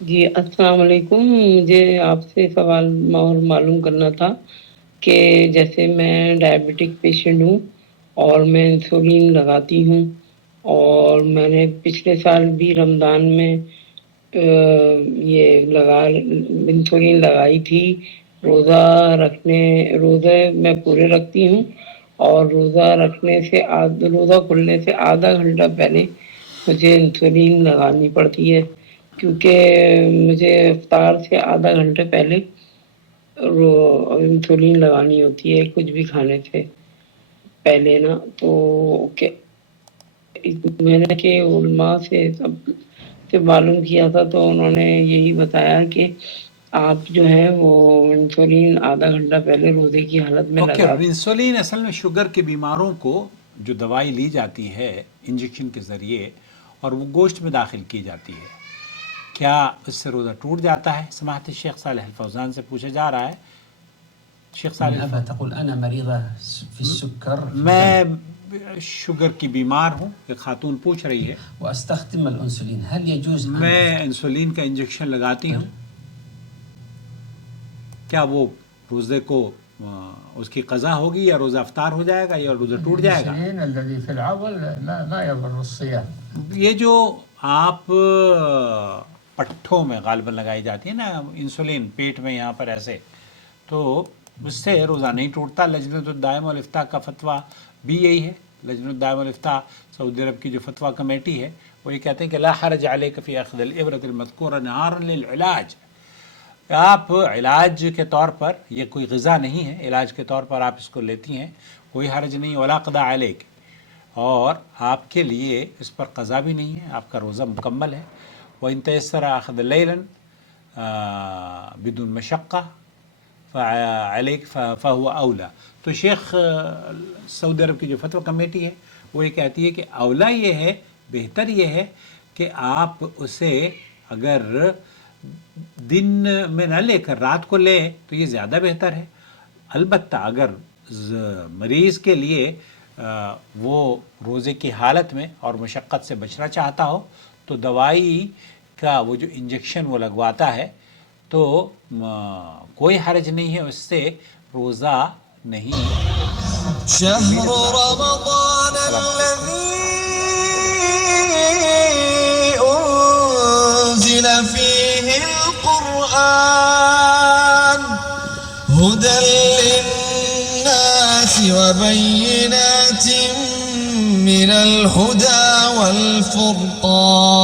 جی السلام علیکم، مجھے آپ سے سوال اور معلوم کرنا تھا کہ جیسے میں ڈائبٹک پیشنٹ ہوں اور میں انسولین لگاتی ہوں، اور میں نے پچھلے سال بھی رمضان میں یہ انسولین لگائی تھی۔ روزے میں پورے رکھتی ہوں، اور روزہ کھلنے سے آدھا گھنٹہ پہلے مجھے انسولین لگانی پڑتی ہے، کیونکہ مجھے افطار سے آدھا گھنٹے پہلے انسولین لگانی ہوتی ہے کچھ بھی کھانے سے پہلے نا۔ تو میں نے کہ علماء سے معلوم کیا تھا، تو انہوں نے یہی بتایا کہ آپ جو ہے وہ انسولین آدھا گھنٹہ پہلے روزے کی حالت میں اوکے، لگا۔ انسولین اصل میں شوگر کے بیماروں کو جو دوائی لی جاتی ہے انجیکشن کے ذریعے اور وہ گوشت میں داخل کی جاتی ہے، کیا اس سے روزہ ٹوٹ جاتا ہے؟ سماحت الشیخ صالح الفوزان سے پوچھا جا رہا ہے۔ شیخ صالح أبا تقول أنا مريضة في السكر في میں الدم شوگر کی بیمار ہوں، ایک خاتون پوچھ رہی ہے، وأستخدم الأنسولين، هل يجوز أن میں انسولین کا انجیکشن لگاتی ہوں، کیا وہ روزے کو اس کی قضا ہوگی یا روزہ افطار ہو جائے گا یا روزہ ٹوٹ جائے گا؟ الانسولين الذي في العضل لا يضر الصيام. یہ جو آپ پٹھوں میں غالباً لگائی جاتی ہے نا انسولین، پیٹ میں یہاں پر ایسے، تو اس سے روزہ نہیں ٹوٹتا۔ لجنۃ الدائمہ والافتاء کا فتویٰ بھی یہی ہے۔ لجنۃ الدائمہ والافتاء سعودی عرب کی جو فتویٰ کمیٹی ہے وہ یہ کہتے ہیں کہ لا حرج علیک فی اخذ الابرۃ المذکورہ نہارا للعلاج، آپ علاج کے طور پر، یہ کوئی غذا نہیں ہے، علاج کے طور پر آپ اس کو لیتی ہیں، کوئی حرج نہیں، ولا قضا علیک، اور آپ کے لیے اس پر قضا بھی نہیں ہے، آپ کا روزہ مکمل ہے۔ وَإِن تَيَسَّرَ أَخَذَ لَيْلًا بدون مشقہ فعلیک فہو اولا۔ تو شیخ سعودی عرب کی جو فتویٰ کمیٹی ہے وہ یہ کہتی ہے کہ اولا یہ ہے، بہتر یہ ہے کہ آپ اسے اگر دن میں نہ لے کر رات کو لیں تو یہ زیادہ بہتر ہے۔ البتہ اگر مریض کے لیے وہ روزے کی حالت میں اور مشقت سے بچنا چاہتا ہو تو دوائی کا وہ جو انجیکشن وہ لگواتا ہے تو کوئی حرج نہیں ہے، اس سے روزہ نہیں۔ شهر رمضان الذي أنزل فيه القرآن هدى للناس وبينات من الهدى والفرقان